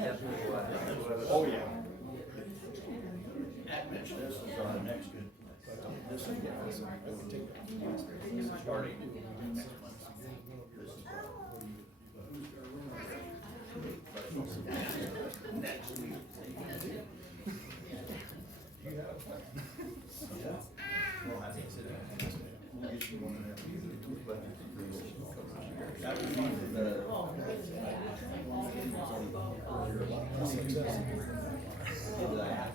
Oh, yeah. Mitch, this is our next good. This is starting next month. Next week. Well, I think we'll get you one of them. That was one of the.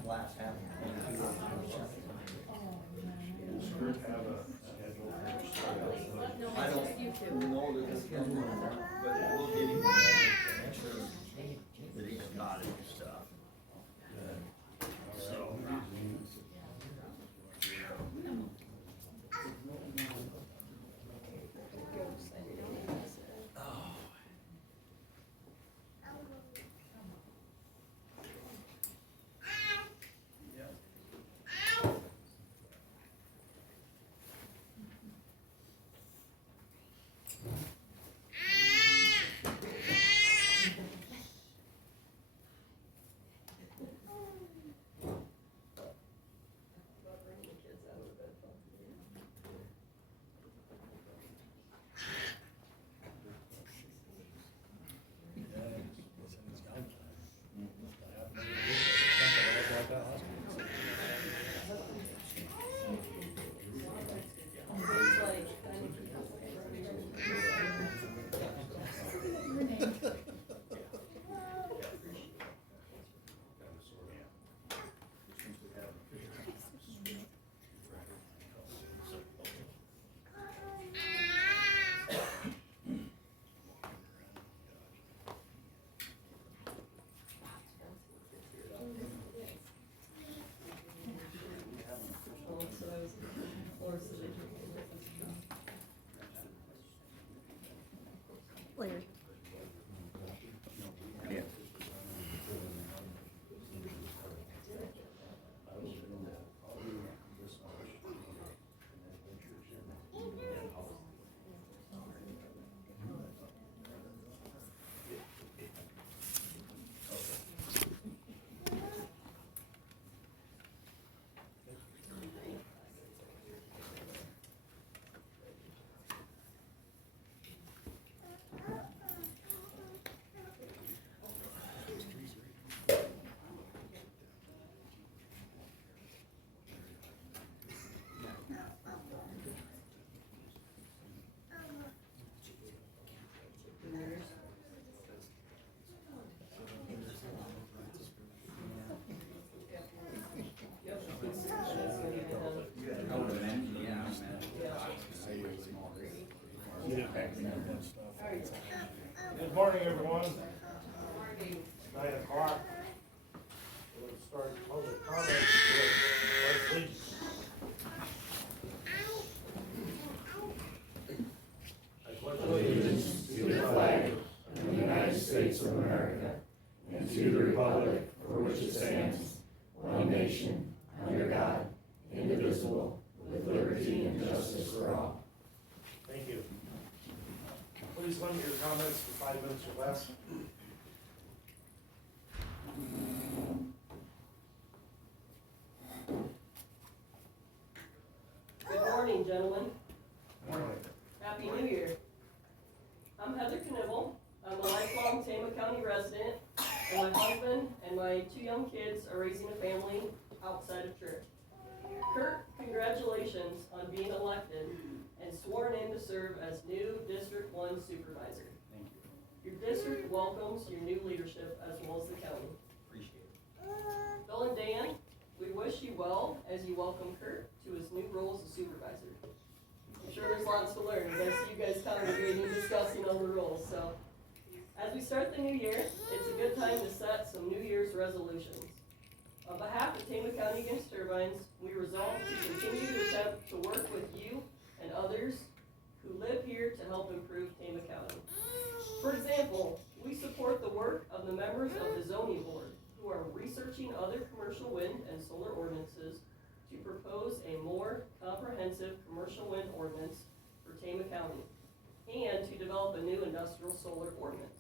Last half. I don't know that the schedule, but we'll get him one, make sure that he's got it and stuff. So. Larry. Yeah. Good morning, everyone. 9 o'clock. We'll start public comments with please. I pledge allegiance to the flag of the United States of America and to the republic for which it stands, one nation, under God, indivisible, with liberty and justice for all. Thank you. Please limit your comments to 5 minutes or less. Good morning, gentlemen. Good morning. Happy New Year. I'm Heather Knivel. I'm a lifelong Tama County resident, and my husband and my 2 young kids are raising a family outside of church. Kurt, congratulations on being elected and sworn in to serve as new District 1 Supervisor. Thank you. Your district welcomes your new leadership as well as the county. Appreciate it. Bill and Dan, we wish you well as you welcome Kurt to his new role as a supervisor. I'm sure there's lots to learn as I see you guys congregating and discussing on the rules. So as we start the new year, it's a good time to set some New Year's resolutions. On behalf of Tama County Against Turbines, we resolve to continue to attempt to work with you and others who live here to help improve Tama County. For example, we support the work of the members of the zoning board who are researching other commercial wind and solar ordinances to propose a more comprehensive commercial wind ordinance for Tama County and to develop a new industrial solar ordinance.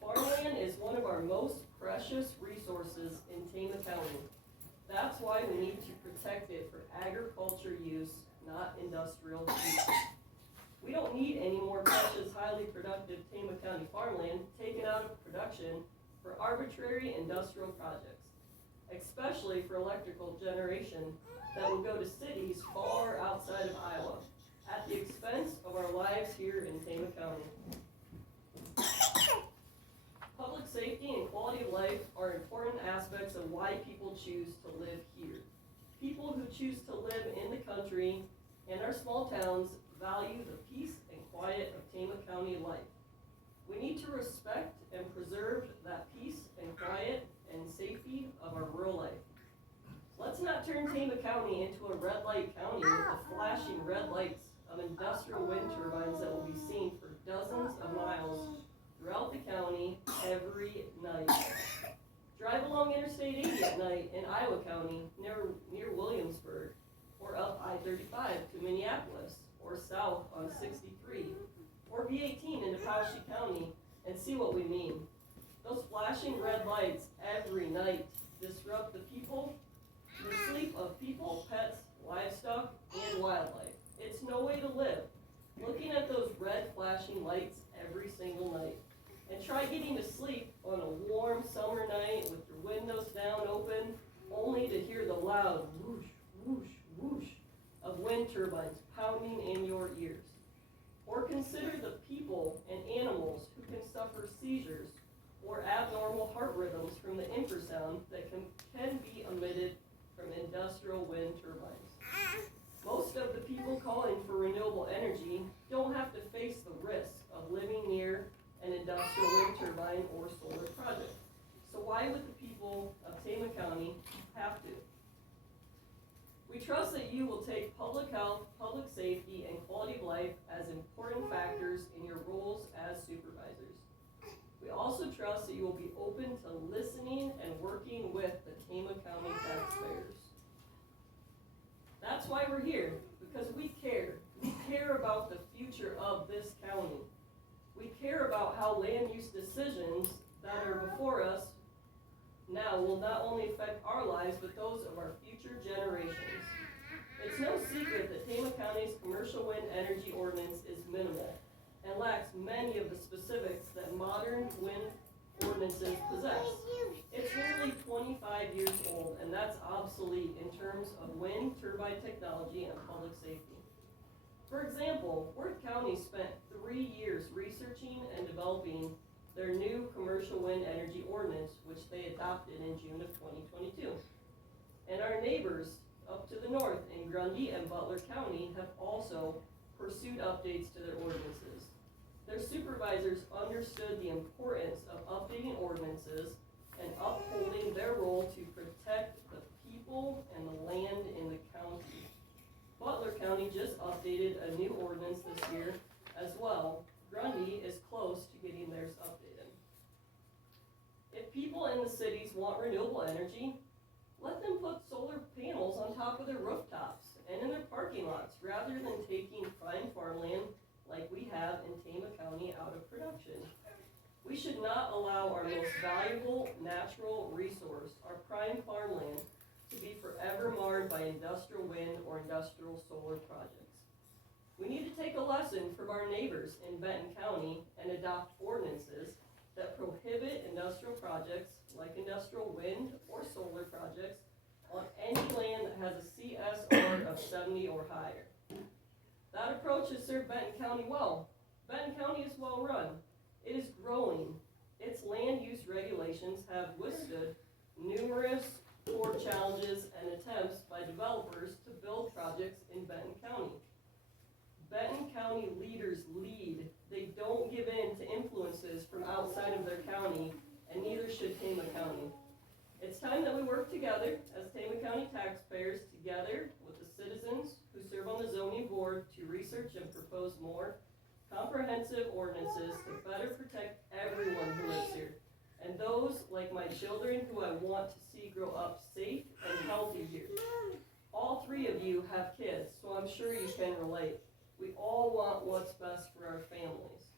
Farmland is one of our our most precious resources in Tama County. That's why we need to protect it for agriculture use, not industrial use. We don't need any more precious, highly productive Tama County farmland taken out of production for arbitrary industrial projects, especially for electrical generation that will go to cities far outside of Iowa, at the expense of our lives here in Tama County. Public safety and quality of life are important aspects of why people choose to live here. People who choose to live in the country and our small towns value the peace and quiet of Tama County life. We need to respect and preserve that peace and quiet and safety of our rural life. Let's not turn Tama County into a red light county with the flashing red lights of industrial wind turbines that will be seen for dozens of miles throughout the county every night. Drive along Interstate 80 at night in Iowa County near Williamsburg, or up I-35 to Minneapolis, or south on 63, or B-18 into Powashik County, and see what we mean. Those flashing red lights every night disrupt the sleep of people, pets, livestock, and wildlife. It's no way to live. Looking at those red flashing lights every single night. And try getting to sleep on a warm summer night with your windows down open, only to hear the loud whoosh, whoosh, whoosh of wind turbines pounding in your ears. Or consider the people and animals who can suffer seizures or abnormal heart rhythms from the infrasound that can be emitted from industrial wind turbines. Most of the people calling for renewable energy don't have to face the risk of living near an industrial wind turbine or solar project. So why would the people of Tama County have to? We trust that you will take public health, public safety, and quality of life as important factors in your roles as supervisors. We also trust that you will be open to listening and working with the Tama County taxpayers. That's why we're here, because we care. We care about the future of this county. We care about how land use decisions that are before us now will not only affect our lives, but those of our future generations. It's no secret that Tama County's commercial wind energy ordinance is minimal and lacks many of the specifics that modern wind ordinances possess. It's nearly 25 years old, and that's obsolete in terms of wind turbine technology and public safety. For example, Worth County spent 3 years researching and developing their new commercial wind energy ordinance, which they adopted in June of 2022. And our neighbors up to the north in Grundy and Butler County have also pursued updates to their ordinances. Their supervisors understood the importance of updating ordinances and upholding their role to protect the people and the land in the county. Butler County just updated a new ordinance this year as well. Grundy is close to getting theirs updated. If people in the cities want renewable energy, let them put solar panels on top of their rooftops and in their parking lots rather than taking prime farmland like we have in Tama County out of production. We should not allow our most valuable natural resource, our prime farmland, to be forever marred by industrial wind or industrial solar projects. We need to take a lesson from our neighbors in Benton County and adopt ordinances that prohibit industrial projects like industrial wind or solar projects on any land that has a CSR of 70 or higher. That approach has served Benton County well. Benton County is well run. It is growing. Its land use regulations have withstood numerous poor challenges and attempts by developers to build projects in Benton County. Benton County leaders lead. They don't give in to influences from outside of their county, and neither should Tama County. It's time that we work together as Tama County taxpayers, together with the citizens who serve on the zoning board, to research and propose more comprehensive ordinances to better protect everyone who lives here, and those like my children who I want to see grow up safe and healthy here. All three of you have kids, so I'm sure you can relate. We all want what's best for our families.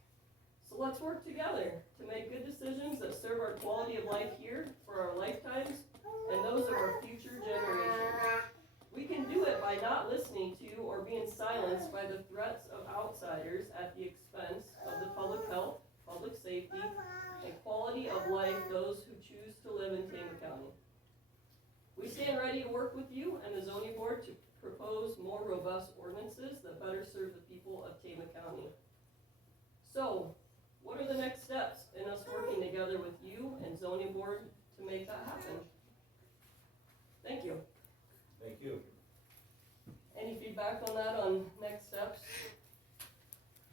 So let's work together to make good decisions that serve our quality of life here for our lifetimes and those of our future generations. We can do it by not listening to or being silenced by the threats of outsiders at the expense of the public health, public safety, and quality of life those who choose to live in Tama County. We stand ready to work with you and the zoning board to propose more robust ordinances that better serve the people of Tama County. So, what are the next steps in us working together with you and zoning board to make that happen? Thank you. Thank you. Any feedback on that, on next steps?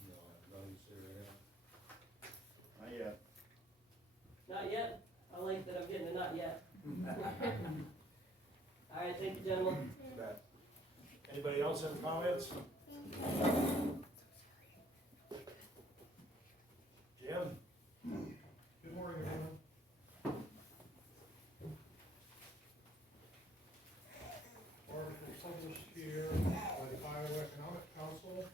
No, nothing to say right now. Not yet. Not yet? I like that I'm getting a not yet. All right, thank you, gentlemen. Anybody else have comments? Jim? Good morning, everyone. Article published here by the Iowa Economic Council.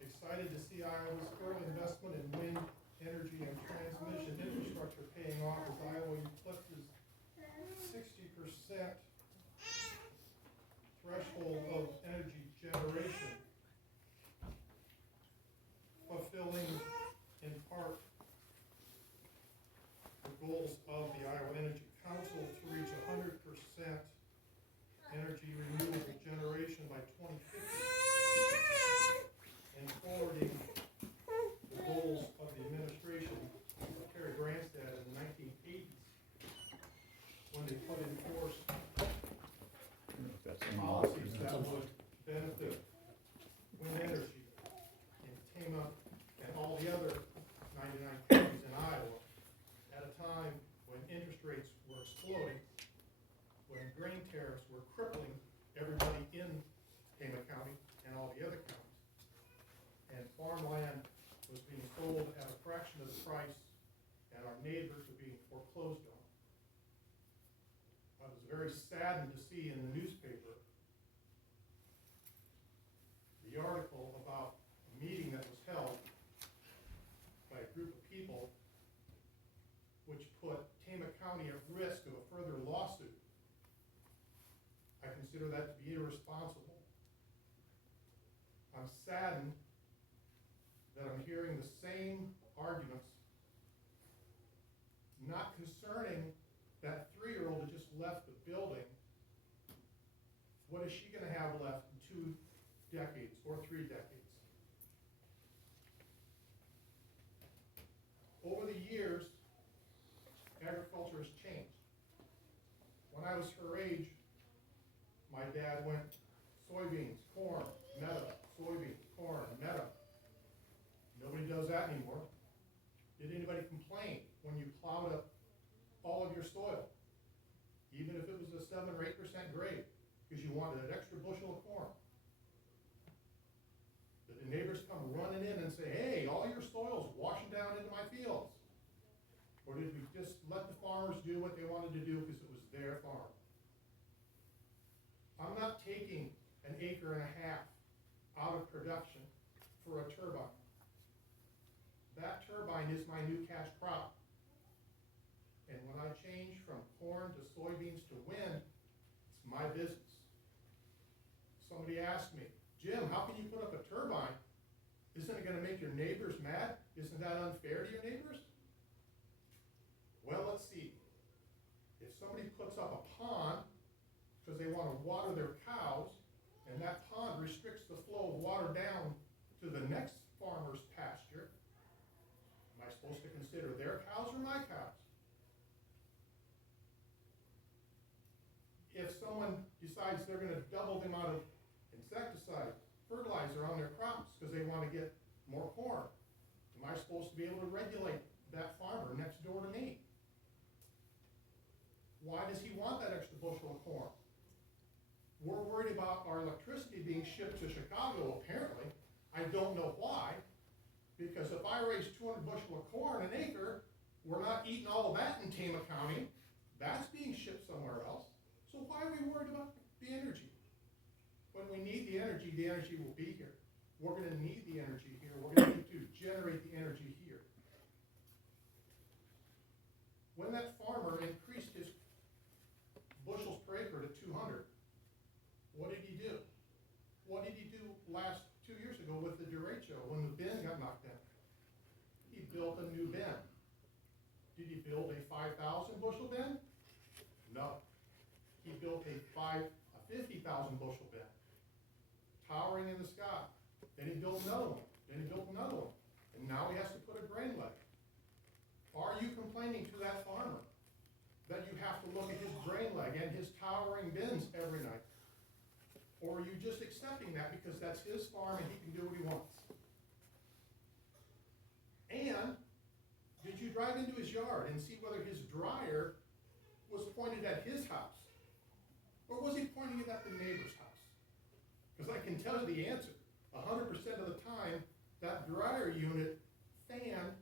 Excited to see Iowa's early investment in wind energy and transmission infrastructure paying off as Iowa eclipses 60% threshold of energy generation, fulfilling in part the goals of the Iowa Energy Council to reach 100% energy renewable generation by 2050, and forwarding the goals of the administration of Terry Branstad in the 1980s when they put in force policies that would benefit wind energy in Tama and all the other 99 counties in Iowa at a time when interest rates were exploding, when grain tariffs were crippling everybody in Tama County and all the other counties, and farmland was being sold at a fraction of the price and our neighbors were being foreclosed on. I was very saddened to see in the newspaper the article about a meeting that was held by a group of people which put Tama County at risk of a further lawsuit. I consider that to be irresponsible. I'm saddened that I'm hearing the same arguments, not concerning that 3-year-old that just left the building. What is she going to have left in 2 decades or 3 decades? Over the years, agriculture has changed. When I was her age, my dad went soybeans, corn, meadow, soybeans, corn, meadow. Nobody does that anymore. Did anybody complain when you plowed up all of your soil, even if it was a 7 or 8% grade, because you wanted an extra bushel of corn? Did the neighbors come running in and say, hey, all your soil's washing down into my fields? Or did we just let the farmers do what they wanted to do because it was their farm? I'm not taking an 1.5 acres out of production for a turbine. That turbine is my new cash crop. And when I change from corn to soybeans to wind, it's my business. Somebody asked me, Jim, how can you put up a turbine? Isn't it going to make your neighbors mad? Isn't that unfair to your neighbors? Well, let's see. If somebody puts up a pond because they want to water their cows, and that pond restricts the flow of water down to the next farmer's pasture, am I supposed to consider their cows or my cows? If someone decides they're going to double the amount of insecticide, fertilizer on their crops because they want to get more corn, am I supposed to be able to regulate that farmer next door to me? Why does he want that extra bushel of corn? We're worried about our electricity being shipped to Chicago, apparently. I don't know why, because if I raise 200 bushel of corn an acre, we're not eating all of that in Tama County. That's being shipped somewhere else. So why are we worried about the energy? When we need the energy will be here. We're going to need the energy here. We're going to need to generate the energy here. when that farmer increased his bushels per acre to 200, what did he do? What did he do 2 years ago with the derecho when the bin got knocked down? He built a new bin. Did he build a 5,000 bushel bin? No. He built a 50,000 bushel bin, towering in the sky. Then he built another one. Then he built another one. And now he has to put a grain leg. Are you complaining to that farmer that you have to look at his grain leg and his towering bins every night? Or are you just accepting that because that's his farm and he can do what he wants? And did you drive into his yard and see whether his dryer was pointed at his house? Or was he pointing it at the neighbor's house? Because I can tell you the answer. 100% of the time, that dryer unit fan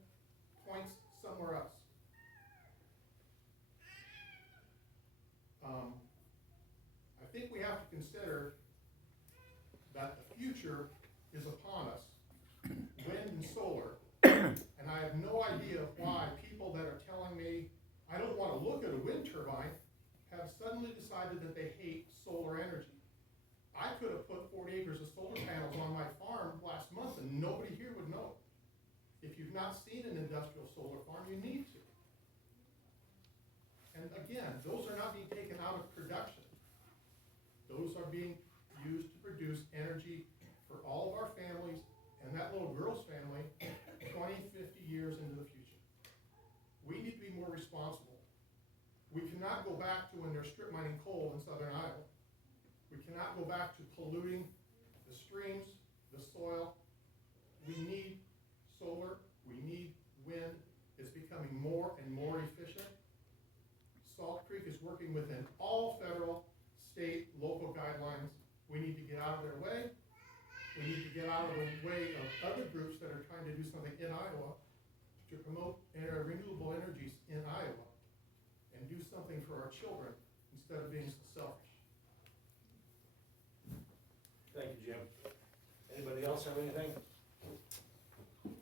points somewhere else. I think we have to consider that the future is upon us, wind and solar, and I have no idea why people that are telling me I don't want to look at a wind turbine have suddenly decided that they hate solar energy. I could have put 40 acres of solar panels on my farm last month and nobody here would know. If you've not seen an industrial solar farm, you need to. And again, those are not being taken out of production. Those are being used to produce energy for all of our families and that little girl's family 20, 50 years into the future. We need to be more responsible. We cannot go back to when they're strip mining coal in southern Iowa. We cannot go back to polluting the streams, the soil. We need solar, we need wind. It's becoming more and more efficient. Salt Creek is working within all federal, state, local guidelines. We need to get out of their way. We need to get out of the way of other groups that are trying to do something in Iowa to promote renewable energies in Iowa and do something for our children instead of being so selfish. Thank you, Jim. Anybody else have anything?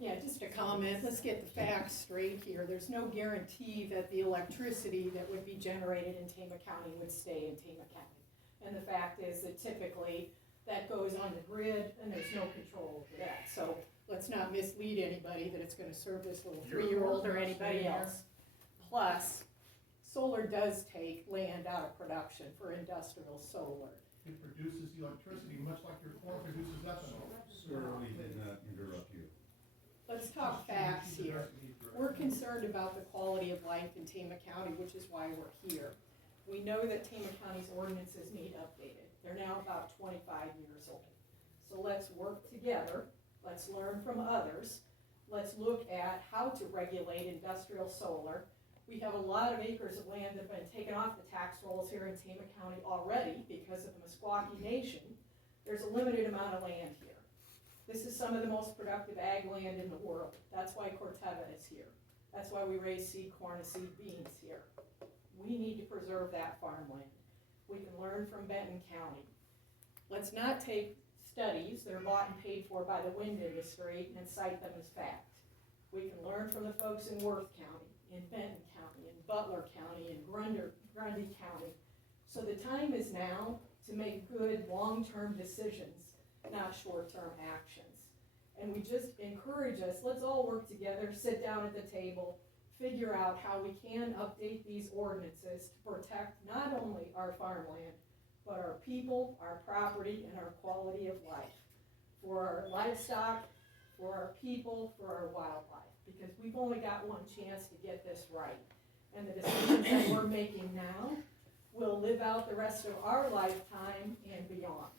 Yeah, just a comment. Let's get the facts straight here. There's no guarantee that the electricity that would be generated in Tama County would stay in Tama County. And the fact is that typically that goes on the grid and there's no control over that. So let's not mislead anybody that it's going to serve this little 3-year-old or anybody else. Plus, solar does take land out of production for industrial solar. It produces electricity much like your corn produces ethanol. Sir, we did not interrupt you. Let's talk facts here. We're concerned about the quality of life in Tama County, which is why we're here. We know that Tama County's ordinances need updated. They're now about 25 years old. So let's work together. Let's learn from others. Let's look at how to regulate industrial solar. We have a lot of acres of land that have been taken off the tax rolls here in Tama County already because of the Meskwaki Nation. There's a limited amount of land here. This is some of the most productive ag land in the world. That's why Corteva is here. That's why we raise seed corn and seed beans here. We need to preserve that farmland. We can learn from Benton County. Let's not take studies that are bought and paid for by the wind industry and cite them as fact. We can learn from the folks in Worth County, in Benton County, in Butler County, in Grundy County. So the time is now to make good long-term decisions, not short-term actions. And we just encourage us, let's all work together, sit down at the table, figure out how we can update these ordinances to protect not only our farmland, but our people, our property, and our quality of life. For our livestock, for our people, for our wildlife. Because we've only got one chance to get this right. And the decisions that we're making now will live out the rest of our lifetime and beyond.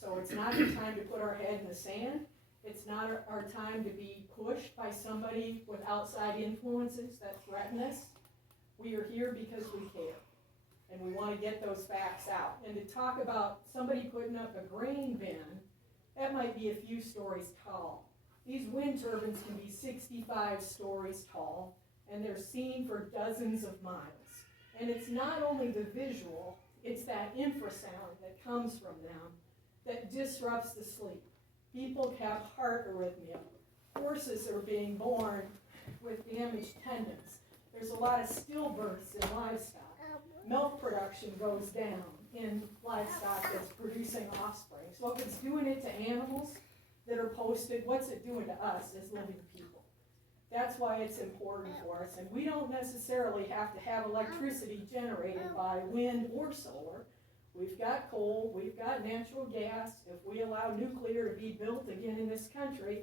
So it's not the time to put our head in the sand. It's not our time to be pushed by somebody with outside influences that threaten us. We are here because we care. And we want to get those facts out. And to talk about somebody putting up a grain bin, that might be a few stories tall. These wind turbines can be 65 stories tall, and they're seen for dozens of miles. And it's not only the visual, it's that infrasound that comes from them that disrupts the sleep. People have heart arrhythmia. Horses are being born with damaged tendons. there's a lot of stillbirths in livestock. Milk production goes down in livestock that's producing offspring. So if it's doing it to animals that are posted, what's it doing to us as living people? That's why it's important for us, and we don't necessarily have to have electricity generated by wind or solar. We've got coal, we've got natural gas. If we allow nuclear to be built again in this country,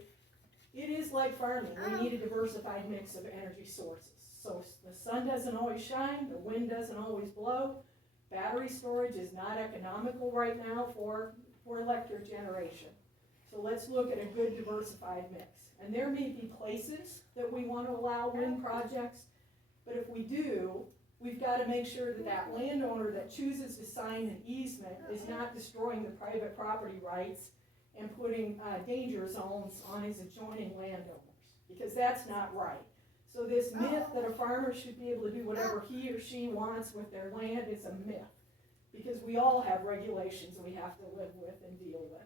it is like farming. We need a diversified mix of energy sources. So the sun doesn't always shine, the wind doesn't always blow. Battery storage is not economical right now for electric generation. So let's look at a good diversified mix. And there may be places that we want to allow wind projects, but if we do, we've got to make sure that that landowner that chooses to sign an easement is not destroying the private property rights and putting danger zones on his adjoining landowners, because that's not right. So this myth that a farmer should be able to do whatever he or she wants with their land is a myth, because we all have regulations we have to live with and deal with,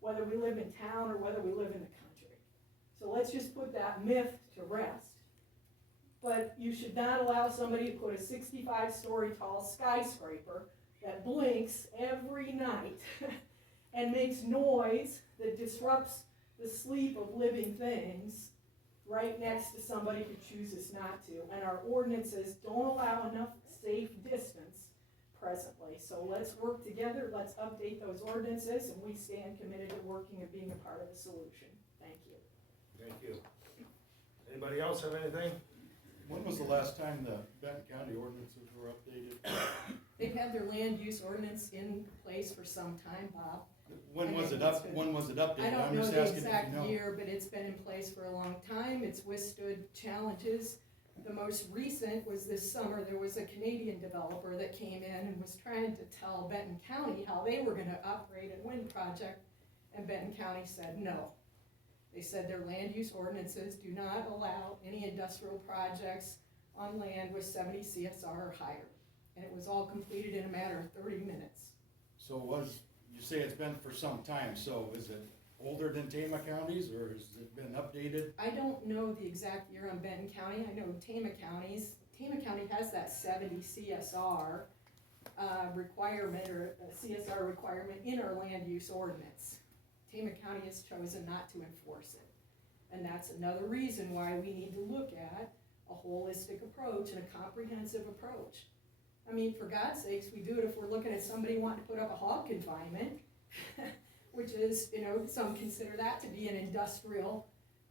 whether we live in town or whether we live in the country. So let's just put that myth to rest. But you should not allow somebody to put a 65-story tall skyscraper that blinks every night and makes noise that disrupts the sleep of living things right next to somebody who chooses not to. And our ordinances don't allow enough safe distance presently. So let's work together, let's update those ordinances, and we stand committed to working and being a part of the solution. Thank you. Thank you. Anybody else have anything? When was the last time the Benton County ordinances were updated? They've had their land use ordinance in place for some time, Bob. When was it updated? I don't I'm know just the asking if you exact know. year, but it's been in place for a long time. It's withstood challenges. The most recent was this summer. There was a Canadian developer that came in and was trying to tell Benton County how they were gonna operate a wind project, and Benton County said no. They said their land use ordinances do not allow any industrial projects on land with 70 CSR or higher. And it was all completed in a matter of 30 minutes. So you say it's been for some time, so is it older than Tama County's, or has it been updated? I don't know the exact year on Benton County. I know Tama County has that 70 CSR requirement, or a CSR requirement in our land use ordinance. Tama County has chosen not to enforce it. And that's another reason why we need to look at a holistic approach and a comprehensive approach. I mean, for God's sakes, we do it if we're looking at somebody wanting to put up a hog confinement, which is, some consider that to be an industrial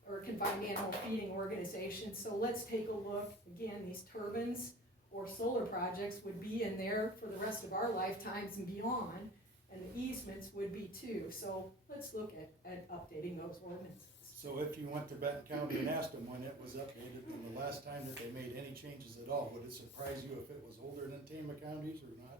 or confined animal feeding organization. So let's take a look. Again, these turbines or solar projects would be in there for the rest of our lifetimes and beyond. And the easements would be too. So let's look at updating those ordinances. So if you went to Benton County and asked them when it was updated and the last time that they made any changes at all, would it surprise you if it was older than Tama County's or not?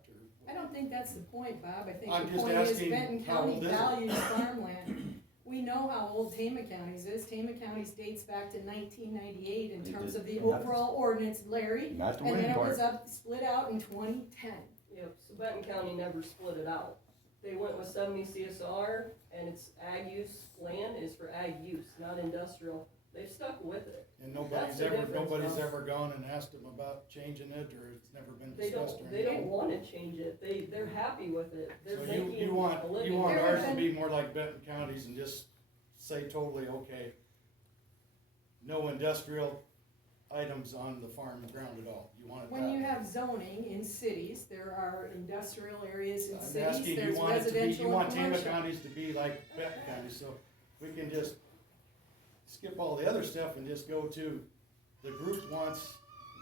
I don't think that's the point, Bob. I think I'm the just point is asking, Benton how County old is it? values farmland. We know how old Tama County's is. Tama County's dates back to 1998 in terms of the overall ordinance, Larry. Not the And then wind it was part. split out in 2010. Yep, so Benton County never split it out. They went with 70 CSR, and it's ag use, land is for ag use, not industrial. They've stuck with it. And That's the difference, nobody's Bob. ever gone and asked them about changing it, or it's never been They discussed or don't, they anything? don't wanna change it, they're happy with it, they're So making you want a living. There ours have to been- be more like Benton County's and just say totally, okay, no industrial items on the farm ground at all? You want it When you that way? have zoning in cities, there are industrial areas in I'm cities, asking, there's you want it to be, residential you want and Tama commercial. counties to be like Benton County, so we can just skip all the other stuff and just go to, the group wants,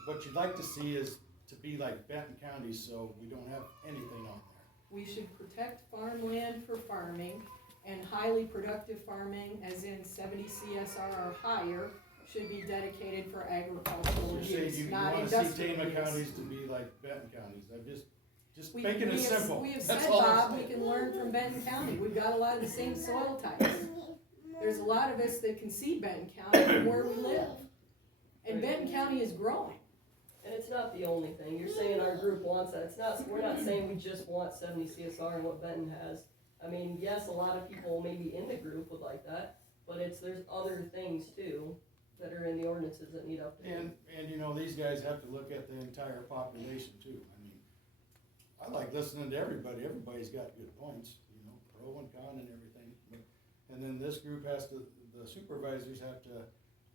what you'd like to see is to be like Benton County, so we don't have anything on there. We should protect farmland for farming, and highly productive farming, as in 70 CSR or higher, should be dedicated for agricultural So you're use, saying you not wanna see industrial Tama use. counties to be like Benton counties, I'm just We- making it we have- simple. We have That's said, all I'm Bob, we saying. can learn from Benton County, we've got a lot of the same soil types. There's a lot of us that can see Benton County from where we live. And Benton County is growing. And it's not the only thing, you're saying our group wants that, we're not saying we just want 70 CSR and what Benton has. I mean, yes, a lot of people maybe in the group would like that, but there's other things too. that are in the ordinances that need updating. And you know, these guys have to look at the entire population too. I mean, I like listening to everybody, everybody's got good points, you know, pro and con and everything. And then this group has to, the supervisors have to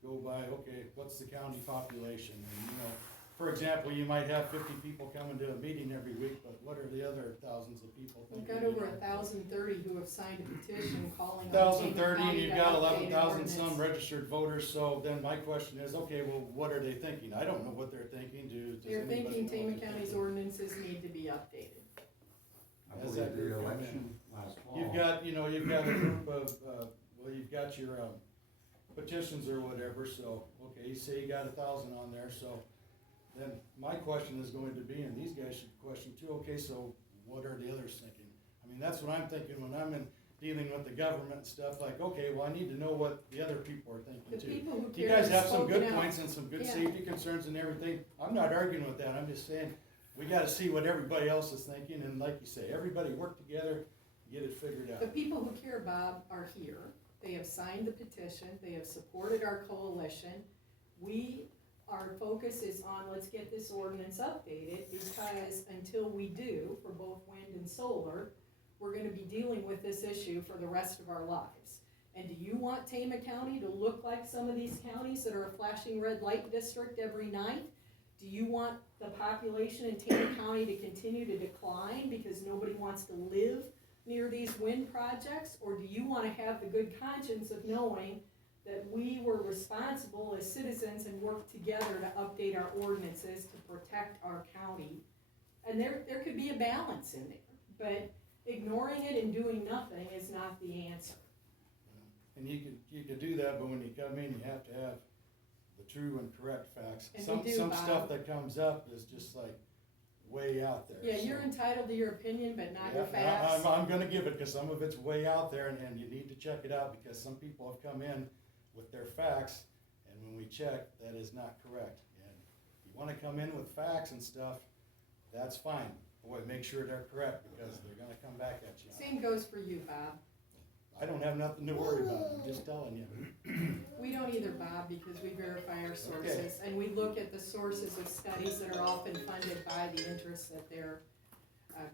go by, okay, what's the county population? And you know, for example, you might have 50 people coming to a meeting every week, but what are the other thousands of people We've thinking? got over 1,030 who have signed a petition calling on 1,030, Tama and County you've to got update an 11,000 some ordinance. registered voters, so then my question is, okay, well, what are they thinking? I don't know what they're thinking, does They're anybody thinking know Tama what they're County's thinking? ordinances need to be updated. I As believe that the group come in. election last fall. You've got, you know, you've got a group of, well, you've got your, petitions or whatever, so, okay, you say you got 1,000 on there, so then my question is going to be, and these guys should question too, okay, so what are the others thinking? I mean, that's what I'm thinking when I'm in dealing with the government and stuff, like, okay, well, I need to know what the other people are thinking The too. people who You care guys have have some good spoken out. points and some good Yeah. safety concerns and everything, I'm not arguing with that, I'm just saying, we gotta see what everybody else is thinking, and like you say, everybody work together, get it figured out. The people who care, Bob, are here. They have signed the petition. They have supported our coalition. Our focus is on, let's get this ordinance updated, because until we do, for both wind and solar, we're gonna be dealing with this issue for the rest of our lives. And do you want Tama County to look like some of these counties that are a flashing red light district every night? Do you want the population in Tama County to continue to decline because nobody wants to live near these wind projects? Or do you wanna have the good conscience of knowing that we were responsible as citizens and worked together to update our ordinances to protect our county? And there could be a balance in there, but ignoring it and doing nothing is not the answer. And you could do that, but when you come in, you have to have the true and correct facts. And we do, Some Bob. stuff that comes up is just like way out there. Yeah, so- you're entitled to your opinion, but not your Yeah, facts. I'm gonna give it, cause some of it's way out there, and you need to check it out, because some people have come in with their facts, and when we check, that is not correct. And if you wanna come in with facts and stuff, that's fine, boy, make sure they're correct, because they're gonna come back at you. Same goes for you, Bob. I don't have nothing to worry about, I'm just telling you. We don't either, Bob, because we verify our sources, and we look at the sources of studies that are often funded by the interests that they're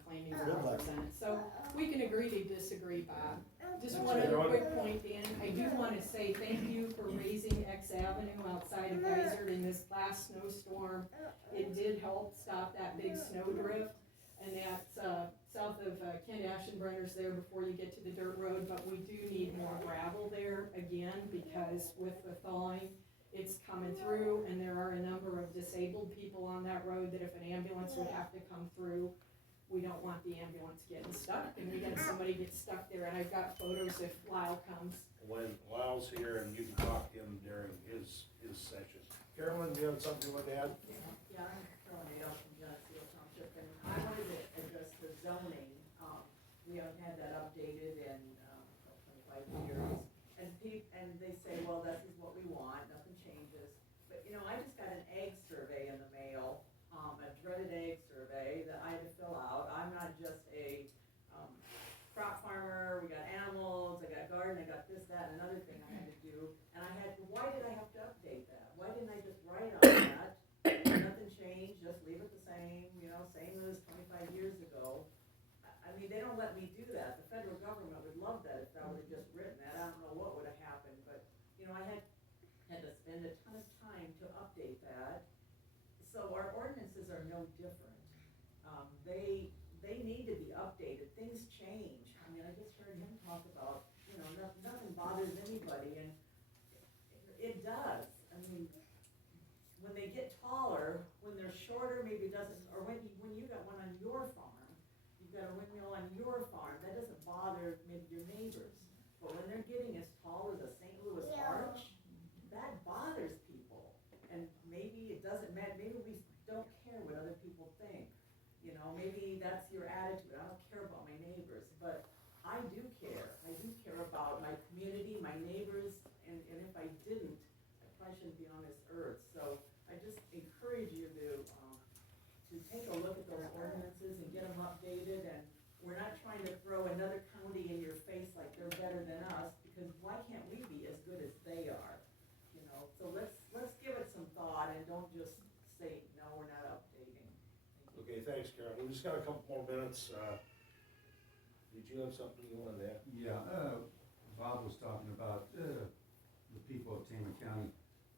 claiming to Good luck. represent. So we can agree to disagree, Bob. Just Thanks, one other everyone. quick point, Dan, I do wanna say thank you for raising X Avenue outside of Geisert in this last snowstorm. It did help stop that big snow drift, and that's, south of Kent Ashenbrenner's there before you get to the dirt road, but we do need more gravel there again, because with the thawing, it's coming through, and there are a number of disabled people on that road that if an ambulance would have to come through, we don't want the ambulance getting stuck, and we got somebody get stuck there, and I've got photos if Lyle comes. When Lyle's here, and you can talk to him during his session. Carolyn, do you have something you want to add? Yeah, I'm Carolyn Adele from Geneseo Township, and I wanted to address the zoning. We haven't had that updated in, 25 years. And they say, well, this is what we want, nothing changes. But, you know, I just got an egg survey in the mail, a dreaded egg survey that I had to fill out. I'm not just a, crop farmer, we got animals, I got garden, I got this, that, and another thing I had to do. And why did I have to update that? Why didn't I just write on that? Nothing changed, just leave it the same, you know, same as 25 years ago. I mean, they don't let me do that. The federal government would love that if I would've just written that. I don't know what would've happened, but, you know, I had to spend a ton of time to update that. So our ordinances are no different. They need to be updated. Things change. I mean, I just heard him talk about, you know, nothing bothers anybody, and it does. I mean, when they get taller, when they're shorter, maybe it doesn't, or when you got one on your farm, you've got a windmill on your farm, that doesn't bother maybe your neighbors. But when they're getting as tall as a St. Louis arch, that bothers people. And maybe it doesn't matter, maybe we don't care what other people think. You know, maybe that's your attitude, I don't care about my neighbors, but I do care. I do care about my community, my neighbors, and if I didn't, I probably shouldn't be on this earth. So I just encourage you to take a look at those ordinances and get them updated, and just say, no, we're not updating. Okay, thanks, Karen. We just got a couple more minutes. Did you have something you wanted to add? Yeah, Bob was talking about, the people of Tama County.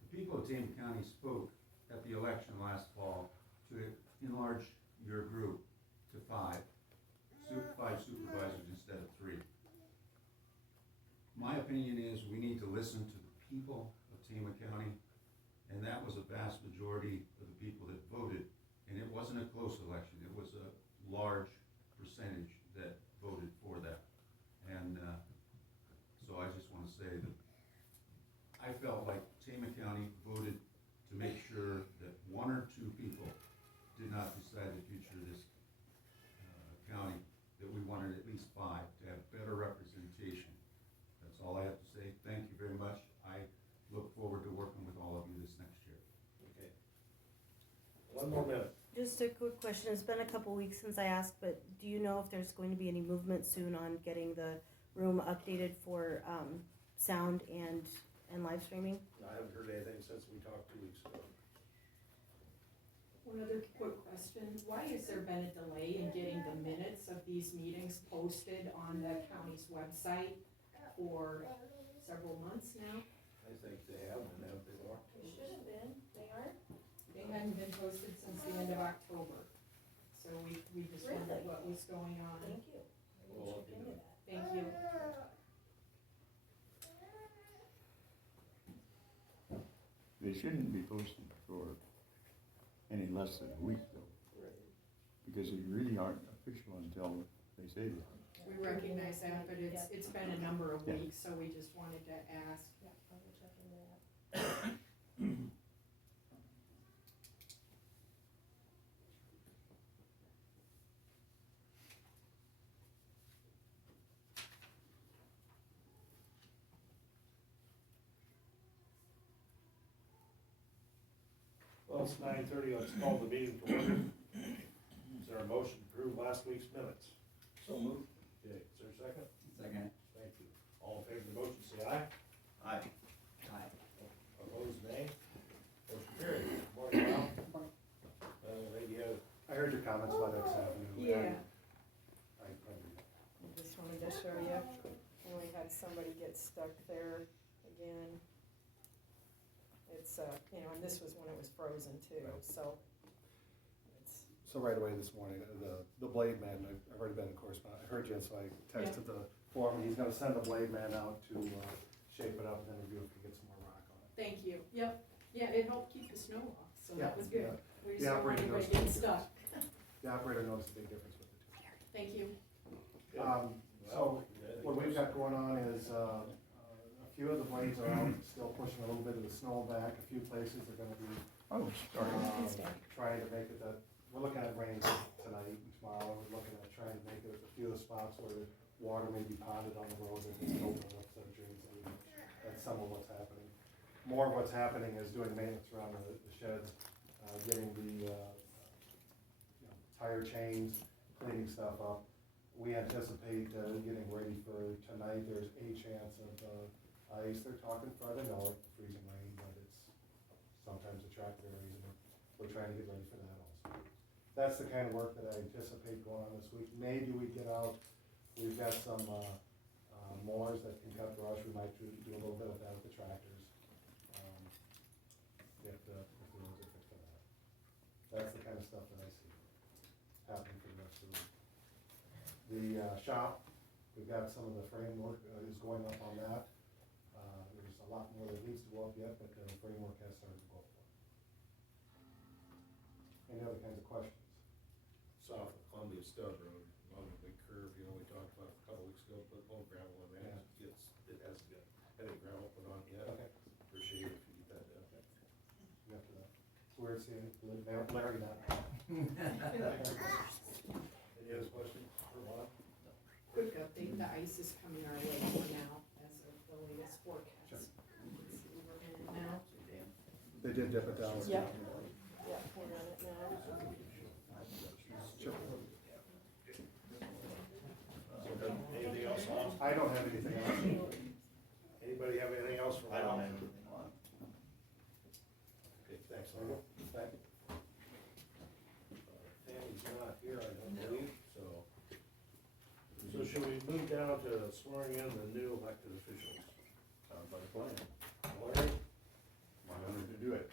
The people of Tama County spoke at the election last fall to enlarge your group to five supervisors instead of 3. My opinion is we need to listen to the people of Tama County, and that was a vast majority of the people that voted. And it wasn't a close election, it was a large percentage that voted for that. And so I just want to say that I felt like Tama County voted to make sure that 1 or 2 people did not decide the future of this county, that we wanted at least 5 to have better representation. That's all I have to say. Thank you very much. I look forward to working with all of you this next year. Okay. 1 more minute. Just a quick question. It's been a couple weeks since I asked, but do you know if there's going to be any movement soon on getting the room updated for sound and live streaming? I haven't heard anything since we talked 2 weeks ago. One other quick question, why has there been a delay in getting the minutes of these meetings posted on the county's website for several months now? I think they have been out there. They should have been, they aren't. They hadn't been posted since the end of October, so we just wondered what was going on. Thank you. Well, Look into that. Thank you. They shouldn't be posted for any less than a week though, because they really aren't official until they say they are. We recognize that, but it's been a number of Yeah. weeks, so we just wanted to ask. Yeah, I'll go check into that. Well, it's 9:30, let's call the meeting to order. Is there a motion to approve last week's minutes? So moved. Okay, is there a second? Second. Thank you. All in favor of the motion, say aye. Aye. Opposed, nay. Motion carried. Morning, Al. Lady, I heard your comments about X Avenue. Yeah. I Just wanted to show you, we had somebody get stuck there again. It's, and this was when it was frozen too, so it's. So right away this morning, the blade man, I've already been in correspondence, I heard you, so I texted the foreman, he's gonna send the blade man out to shape it up and then review if he gets some more rock on it. Thank you, yep, yeah, it helped keep the snow off, so that was good. We just The don't want operator anybody knows. getting stuck. The operator knows the big difference with the two. Thank you. So what we've got going on is, a few of the blades are out, still pushing a little bit of the snow back, a few places are gonna be, Oh, sorry. trying to make it that, we're looking at rain tonight and tomorrow, we're looking at trying to make it a few of the spots where water may be ponded on the road and it's open up some drains. That's some of what's happening. More of what's happening is doing maintenance around the shed, getting the, tire chains, cleaning stuff up. We anticipate, getting ready for tonight. There's a chance of, ice. They're talking farther north, freezing rain, but it's sometimes the track varies, and we're trying to get ready for that also. That's the kind of work that I anticipate going on this week. Maybe we get out, we've got some, mowers that can cut brush. We might do a little bit of that with the tractors. If the roads are fixed for that. That's the kind of stuff that I see happening for the rest of the week. The shop, we've got some of the framework is going up on that. There's a lot more that needs to go up yet, but the framework has started to go up. Any other kinds of questions? south of Columbia Stud Road, along the big curve, we talked about it a couple weeks ago, put more gravel in there. Yeah. It hasn't got any gravel put on yet. Okay. Appreciate it if you get that done. You after that? It's weird seeing Larry now. Any other questions for Bob? Quick update, the ice is coming our way more now as of the latest forecast. Sure. See, we're in it now. They did dip it down. Yep. Yeah, we're on it now. Sure. Anything else on? I don't have anything else. Anybody have anything else for Bob? I don't have anything on. Okay, thanks, Second. Tammy's not here, I don't believe, so. So should we move down to swearing in the new elected officials? Sounds like a plan. Larry? My honor to do it.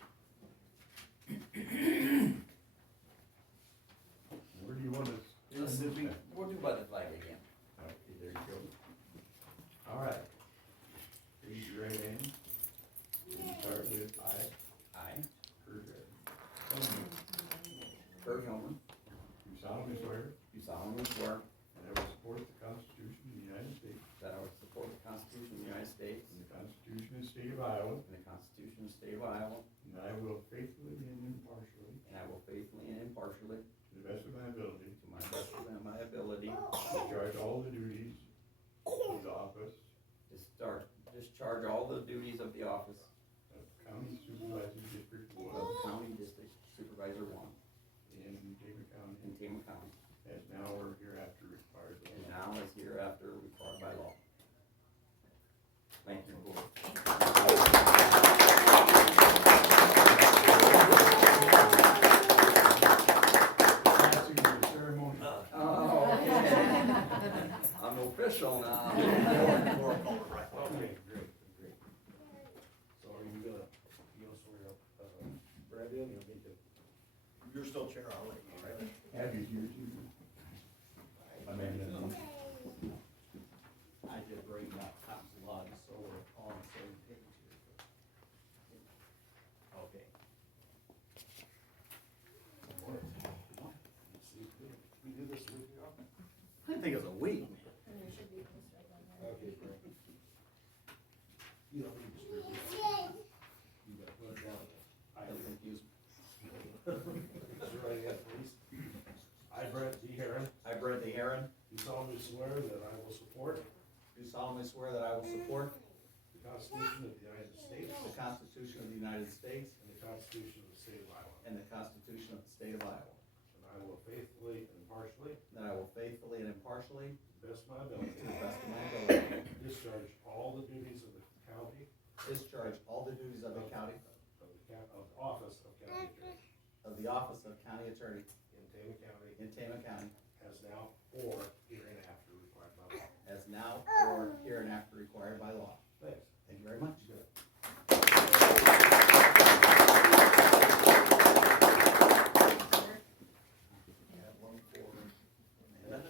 Where do you want us? We'll do by the flag again. Okay, there you go. All right. Raise your right hand. Start with I. Kurt Hilmer, Do solemnly swear do solemnly swear that I will support the Constitution of the United States that I will support the Constitution of the United States and the Constitution of the State of Iowa, and the Constitution of the State of Iowa, and that I will faithfully and impartially, and I will faithfully and impartially, to the best of my ability, to my best of my ability, discharge all the duties of the office discharge all the duties of the office of County Supervisor District of 1 County District Supervisor 1 in Tama County, in Tama County, as now or hereafter required by and law. now as hereafter required by law. Thank you, Board. That's your ceremony. Oh, okay. I'm official now. Okay, great. So are you gonna swear up, Brad in, or me too? You're still chair, I'll let you, right? Abby's here too. Amanda. I did bring up Tom's law, just so we're all on the same page here. Okay. We do this week ago? I think it's a week. Okay, great. You don't need to swear. You got to put it down. I am confused. Raise your right hand, please. I, Brett D. Heron, I, Brett D. Heron, do solemnly swear that I will support do solemnly swear that I will support the Constitution of the United States the Constitution of the United States and the Constitution of the State of Iowa, and the Constitution of the State of Iowa, and I will faithfully and impartially, that I will faithfully and impartially, to the best of my ability, to the best of my ability, discharge all the duties of the county, discharge all the duties of the county, of the office of county attorney of the office of county attorney in Tama County, in Tama County, as now or hereinafter required by law. as now or hereinafter required by law. Thanks. Thank you very much. One for Amanda.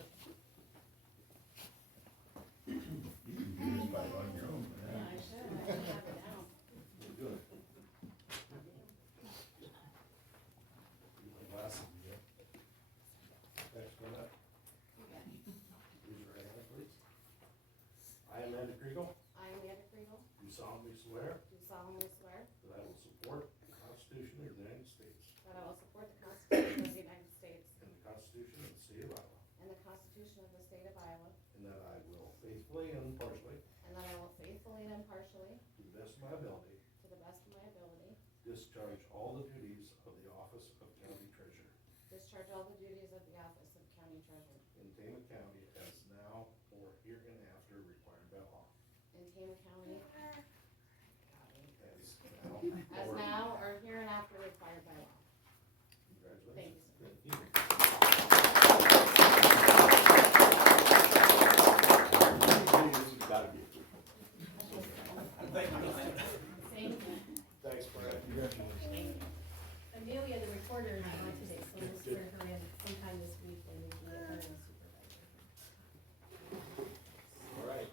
You can do this by on your own. Good. My glasses again. Thanks for that. Raise your right hand, please. I, Amanda Kriegel, I, Amanda Kriegel, do solemnly swear do solemnly swear that I will support the Constitution of the United States that I will support the Constitution of the United States and the Constitution of the State of Iowa, and the Constitution of the State of Iowa, and that I will faithfully and impartially, and that I will faithfully and impartially, to the best of my ability, to the best of my ability, discharge all the duties of the office of county treasurer discharge all the duties of the office of county treasurer in Tama County as now or hereinafter required by law. in Tama County, As as now or hereinafter required by law. Congratulations. Thank you, sir. Gotta be. Thank you. Thank you. Thanks, Brad. Amelia, the recorder, is not today, so we'll swear her in sometime this week when we can get her as supervisor. All right.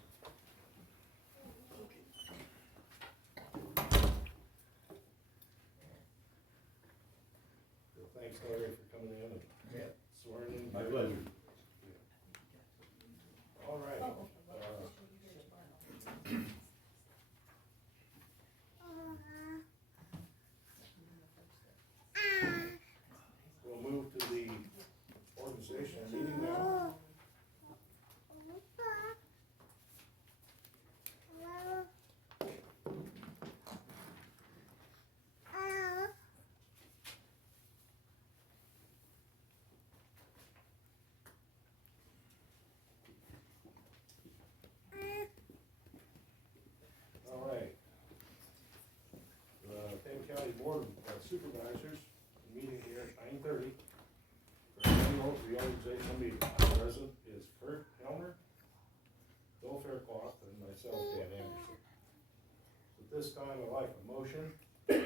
Well, thanks, Larry, for coming in and swearing in. My pleasure. All right. We'll move to the organization meeting now. note, the organization meeting, present is Kurt Helmer, Bill Faircloth, and myself, Dan Anderson. At this time, I'd like a motion and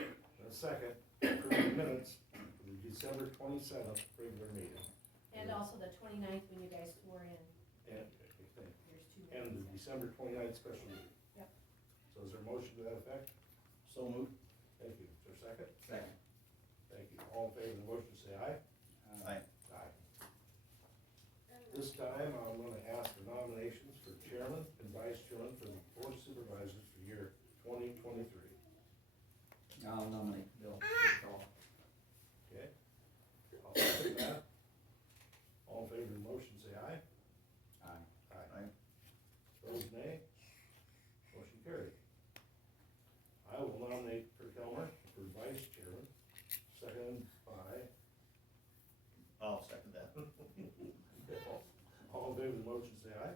a second to approve the minutes for the December 27th regular meeting. And also the 29th when you guys swore in. And, There's two. and the December 29th special meeting. Yep. So is there a motion to that effect? So moved. Thank you. Is there a second? Second. Thank you. All in favor of the motion, say aye. Aye. Aye. This time, I'm gonna ask for nominations for chairman and vice chairman for the board of supervisors for year 2023. I'll nominate Bill. Okay? I'll second that. All in favor of the motion, say aye. Aye. Aye. Opposed, nay. Motion carried. I will nominate Kurt Elmer for vice chairman, seconded by, I'll second that. all in favor of the motion, say aye.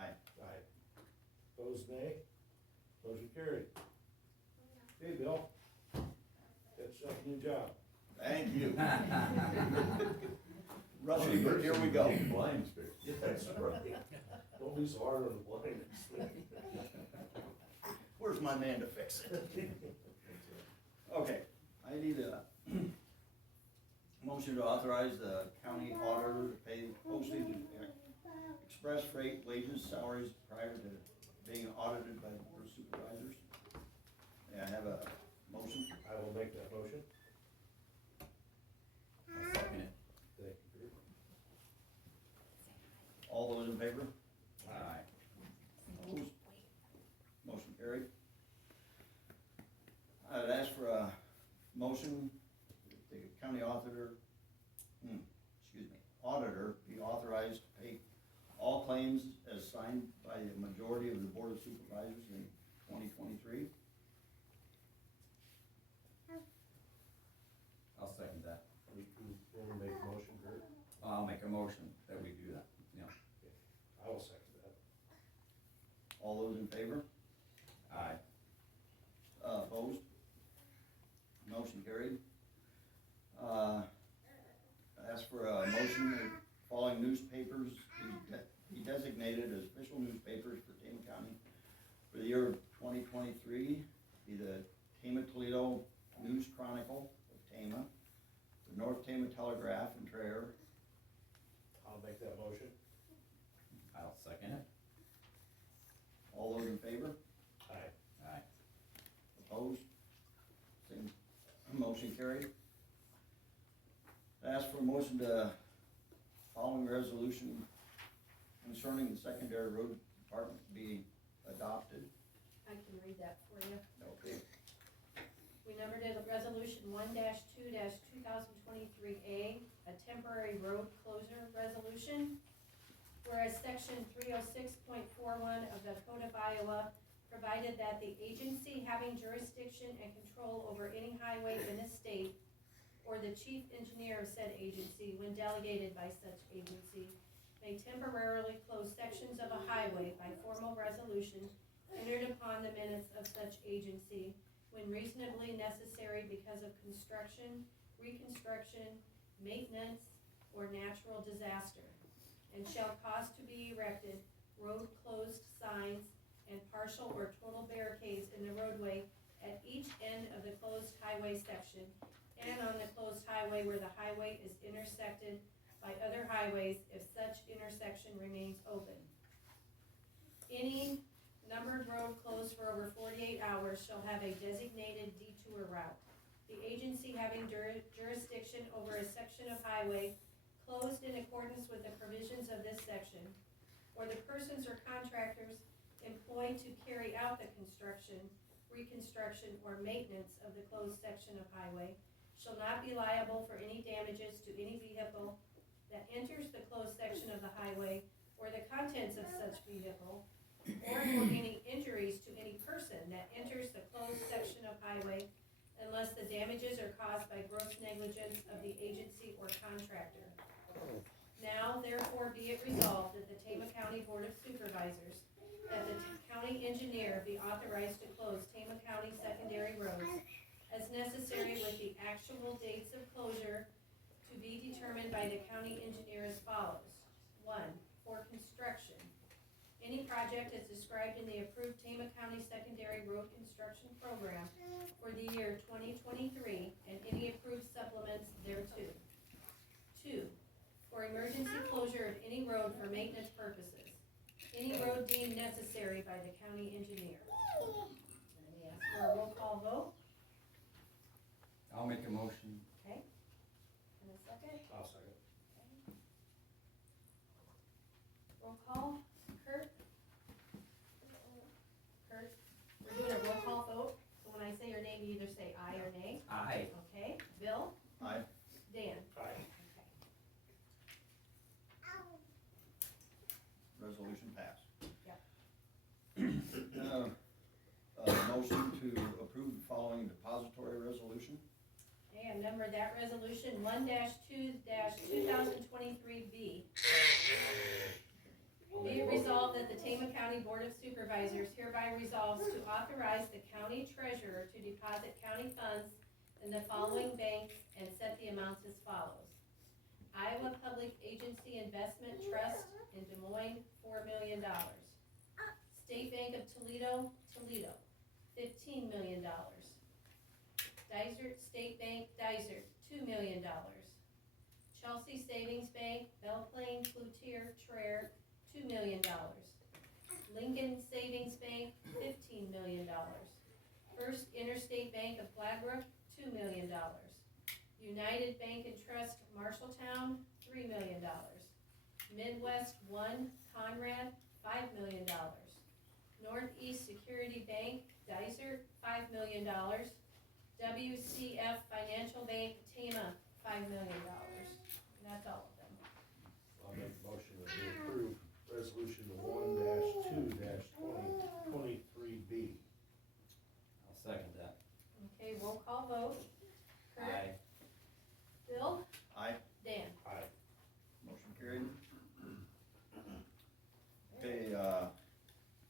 Aye. Aye. Opposed, nay. Motion carried. Hey, Bill. Got yourself a new job. Thank you. Rusty, but here we go. Blinds fixed. That's right. Don't be so hard on the blinds. Where's my man to fix it? Okay, I need a motion to authorize the county auditor to pay postage, express freight, wages, salaries prior to being audited by the board of supervisors. May I have a motion? I will make that motion. I'll second it. Thank you, Kurt. All those in favor? Aye. Opposed? Motion carried. I'd ask for a motion that the county auditor be authorized to pay all claims as signed by the majority of the board of supervisors in 2023. I'll second that. You want to make a motion, Kurt? I'll make a motion that we do that, yeah. I will second that. All those in favor? Aye. Opposed? Motion carried. Ask for a motion that following newspapers be designated as official newspapers for Tama County for the year of 2023, be the Tama Toledo News Chronicle of Tama, the North Tama Telegraph and Trayer. I'll make that motion. I'll second it. All those in favor? Aye. Aye. Opposed? Same, motion carried. Ask for a motion to following resolution concerning the secondary road department be adopted. I can read that for you. Okay. We numbered it resolution 1-2-2023A, a temporary road closure resolution. Whereas section 306.41 of the Code of Iowa provided that the agency having jurisdiction and control over any highway in a state, or the chief engineer of said agency, when delegated by such agency, may temporarily close sections of a highway by formal resolution entered upon the minutes of such agency when reasonably necessary because of construction, reconstruction, maintenance, or natural disaster, and shall cause to be erected road closed signs and partial or total barricades in the roadway at each end of the closed highway section and on the closed highway where the highway is intersected by other highways if such intersection remains open. Any numbered road closed for over 48 hours shall have a designated detour route. The agency having jurisdiction over a section of highway closed in accordance with the provisions of this section, or the persons or contractors employed to carry out the construction, reconstruction, or maintenance of the closed section of highway shall not be liable for any damages to any vehicle that enters the closed section of the highway or the contents of such vehicle, or for any injuries to any person that enters the closed section of highway unless the damages are caused by gross negligence of the agency or contractor. Now, therefore, be it resolved that the Tama County Board of Supervisors, that the county engineer be authorized to close Tama County secondary roads as necessary with the actual dates of closure to to be determined by the county engineer as follows. 1, for construction. Any project as described in the approved Tama County Secondary Road Construction Program for the year 2023 and any approved supplements thereto. 2, for emergency closure of any road for maintenance purposes. Any road deemed necessary by the county engineer. Let me ask for a roll call vote. I'll make a motion. Okay. And a second. I'll second. Roll call. Kurt? Kurt, we're doing a roll call vote, so when I say your name, you either say aye or nay. Aye. Okay. Bill? Aye. Dan? Aye. Resolution passed. Yep. Motion to approve the following depository resolution. Okay, I've numbered that resolution 1-2-2023B. Be it resolved that the Tama County Board of Supervisors hereby resolves to authorize the county treasurer to deposit county funds in the following banks and set the amounts as follows. Iowa Public Agency Investment Trust in Des Moines, $4 million. State Bank of Toledo, Toledo, $15 million. Dysart State Bank, Dysart, $2 million. Chelsea Savings Bank, Belle Plaine, Cloutier, Traer, $2 million. Lincoln Savings Bank, $15 million. First Interstate Bank of Gladbrook, $2 million. United Bank and Trust, Marshalltown, $3 million. Midwest One, Conrad, $5 million. Northeast Security Bank, Dysart, $5 million. WCF Financial Bank, Tama, $5 million. And that's all of them. I'll make a motion that we approve resolution 1-2-2023B. I'll second that. Okay, roll call vote. Kurt? Aye. Bill? Aye. Dan? Aye. Motion carried. Okay,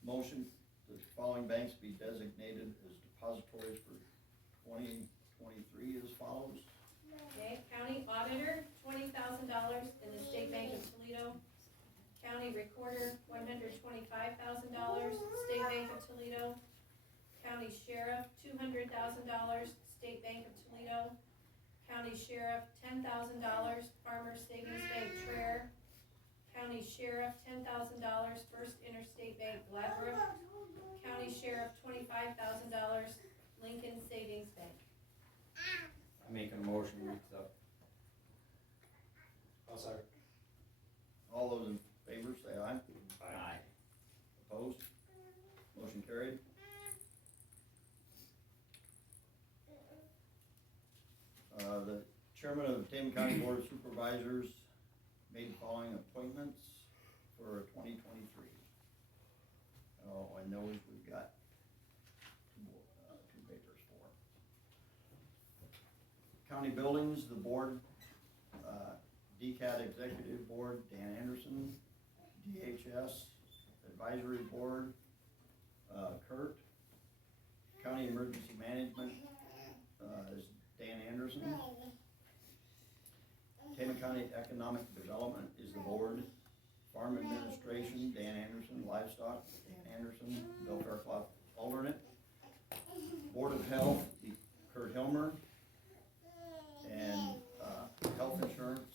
motion that the following banks be designated as depositories for 2023 as follows. Okay, County Auditor, $20,000 in the State Bank of Toledo. County Recorder, $125,000, State Bank of Toledo. County Sheriff, $200,000, State Bank of Toledo. County Sheriff, $10,000, Farmer Savings Bank, Traer. County Sheriff, $10,000, First Interstate Bank, Gladbrook. County Sheriff, $25,000, Lincoln Savings Bank. I make a motion we accept. I'll second. All those in favor say aye. Aye. Opposed? Motion carried. The chairman of the Tama County Board of Supervisors made the following appointments for 2023. Oh, and those we've got two papers for. County Buildings, the board, DCAT Executive Board, Dan Anderson. DHS Advisory Board, Kurt. County Emergency Management is Dan Anderson. Tama County Economic Development is the board. Farm Administration, Dan Anderson. Livestock, Dan Anderson. Bill Fairclough, alternate. Board of Health, Kurt Hilmer. And Health Insurance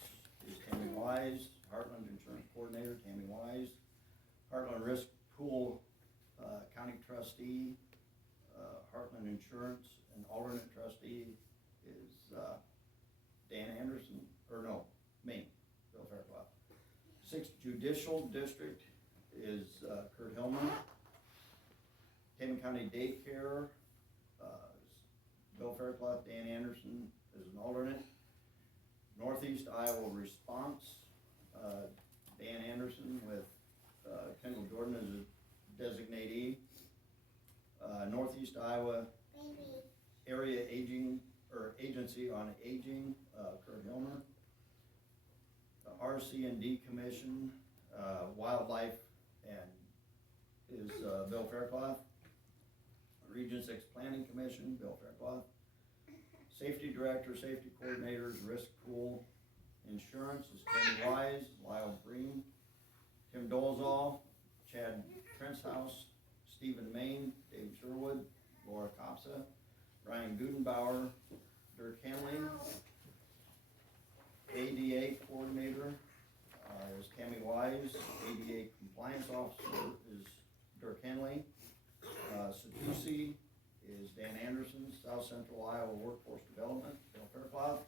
is Tammy Wise. Heartland Insurance Coordinator, Tammy Wise. Heartland Risk Pool County Trustee, Heartland Insurance, and alternate trustee is Dan Anderson, or no, me, Bill Fairclough. 6th Judicial District is Kurt Hillman. Tama County Daycare, Bill Fairclough, Dan Anderson is an alternate. Northeast Iowa Response, Dan Anderson with Kendall Jordan as a designatee. Northeast Iowa Area Aging, or Agency on Aging, Kurt Hilmer. RC&D Commission, Wildlife, and is Bill Fairclough. Region 6 Planning Commission, Bill Fairclough. Safety Director, Safety Coordinators, Risk Pool, Insurance is Ken Wise, Lyle Breen, Tim Dolzall, Chad Trencehouse, Stephen Main, Dave Sherwood, Laura Copsa, Ryan Gudenbauer, Dirk Henley. ADA Coordinator is Tammy Wise, ADA Compliance Officer is Dirk Henley. Satusi is Dan Anderson, South Central Iowa Workforce Development, Bill Fairclough.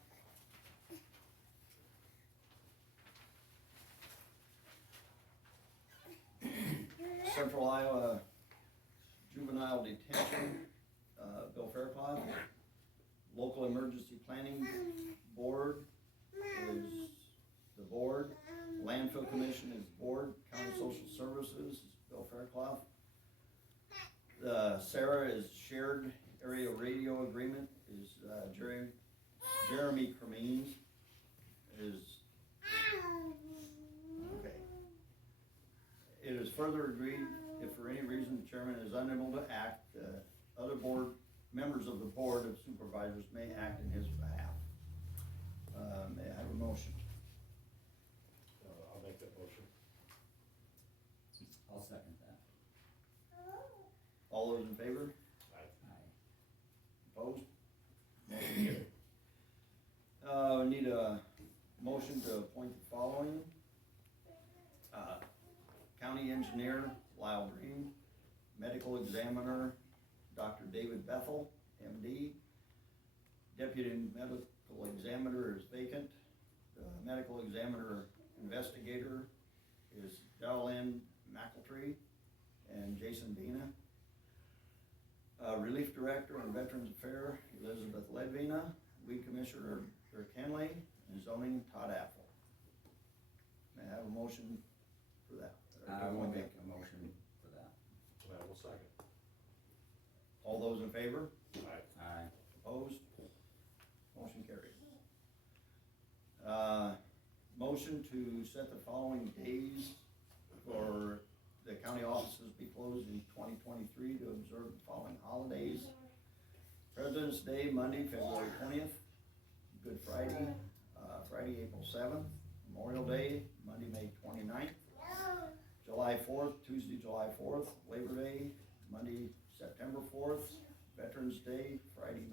Central Iowa Juvenile Detention, Bill Fairclough. Local Emergency Planning Board is the board. Landfill Commission is board. County Social Services is Bill Fairclough. Sarah is Shared Area Radio Agreement is Jeremy Cremines is, okay. It is further agreed, if for any reason the chairman is unable to act, other board, members of the Board of Supervisors may act in his behalf. May I have a motion? I'll make that motion. I'll second that. All those in favor? Aye. Opposed? Motion carried. We need a motion to appoint the following. County Engineer Lyle Green, Medical Examiner Dr. David Bethel, MD. Deputy Medical Examiner is vacant. Medical Examiner Investigator is Darlene McEltree and Jason Dina. Relief Director on Veterans Affairs, Elizabeth Ledvina. Weed Commissioner Dirk Henley, and Zoning Todd Apple. May I have a motion for that? I will make a motion for that. And I will second. All those in favor? Aye. Opposed? Motion carried. Motion to set the following days for the county offices be closed in 2023 to observe the following holidays. President's Day, Monday, February 20th. Good Friday, Friday, April 7th. Memorial Day, Monday, May 29th. July 4th, Tuesday, July 4th. Labor Day, Monday, September 4th. Veterans Day, Friday,